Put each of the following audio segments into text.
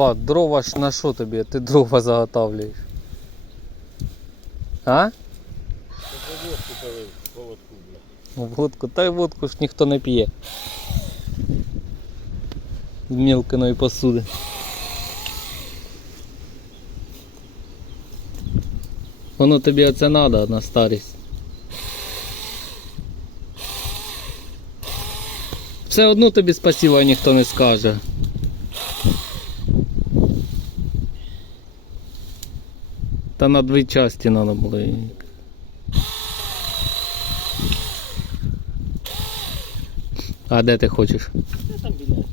Па, дрова ж на що тобі? Ти дрова заготавлюєш. А? Водку пили, холодку, бля. Водку, та й водку ж ніхто не п'є. З мілкиної посуди. Воно тобі оце надо на старість. Все одно тобі спасіба ніхто не скаже. Та на дві часті треба було. А де ти хочеш? Що там біля?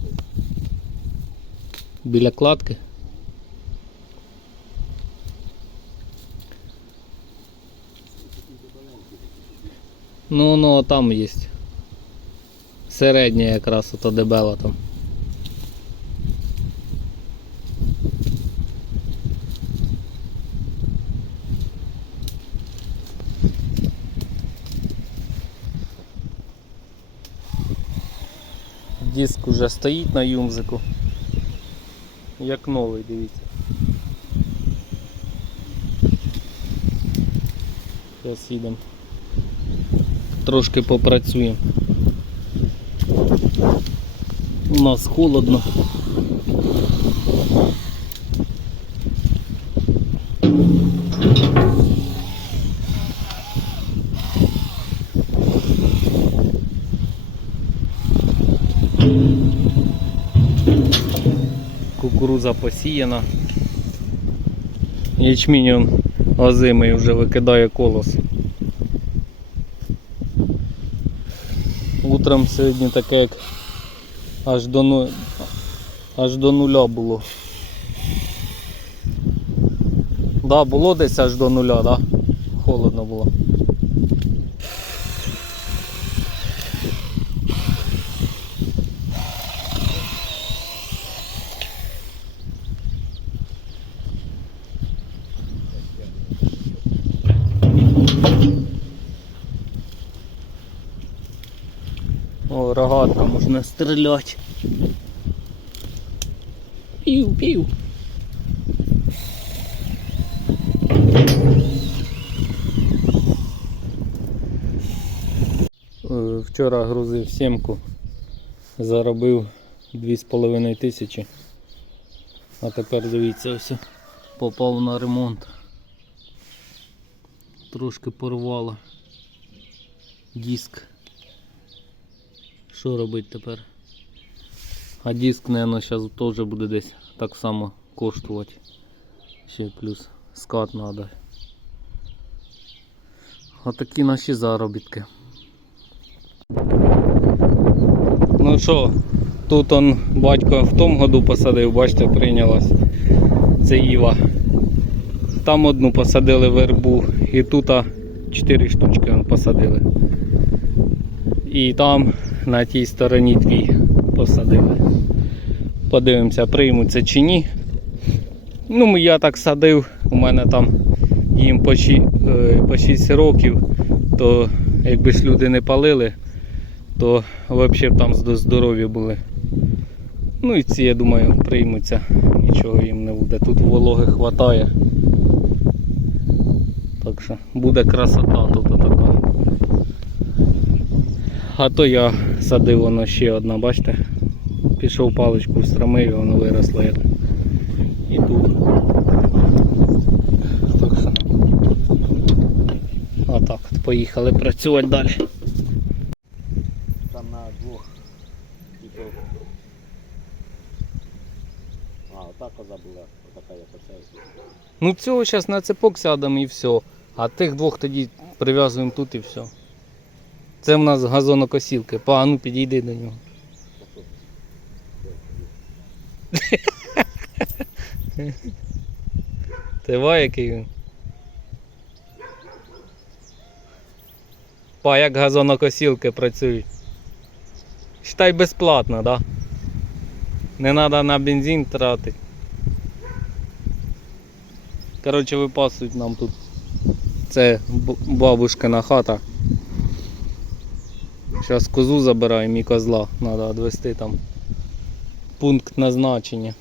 Біля кладки? Ну, ну, а там є. Середня якраз ото дебела там. Диск уже стоїть на юмзику. Як новий, дивіться. Зараз їдемо. Трошки попрацюємо. У нас холодно. Кукуруза посіяна. Ячмінь он озимий вже викидає колос. Утром сьогодні таке як аж до, ну... аж до нуля було. Да, було десь аж до нуля, да? Холодно було. О, рогатка можна стріляти. Пів, пів. Е, Вчора грузив сімку, заробив 2,5 тисячі. А тепер дивіться, ось попав на ремонт. Трошки порвало диск. Що робити тепер? А диск, мабуть, зараз теж буде десь так само коштувати. Ще плюс скат треба. Отакі наші заробітки. Ну що, тут он батько в тому году посадив, бачите, прийнялась. Це Іва. Там одну посадили вербу і тут 4 штучки посадили. І там на тій стороні дві посадили. Подивимося, приймуться чи ні. Ну, я так садив, у мене там їм по 6, по 6 років, то якби ж люди не палили, то взагалі б там здо- здорові були. Ну і ці, я думаю, приймуться, нічого їм не буде. Тут вологи хватає. Так що буде красота тут така. А то я садив воно ще одна, бачите? Пішов паличку встромив і воно виросло. як. І тут. Так що. Отак от поїхали працювати далі. Там на двох. Типу. А, ота коза була, отака як оця. Ну цього зараз на цепок сядемо і все. А тих двох тоді прив'язуємо тут і все. Це в нас газонокосілки. Па, ну підійди до нього. Ти який він. Па, як газонокосілки працюють. Считай безплатно, да? Не треба на бензин тратити. Коротше, випасують нам тут. Це бабушкина хата. Зараз козу забираємо і козла. Треба відвести там пункт назначення.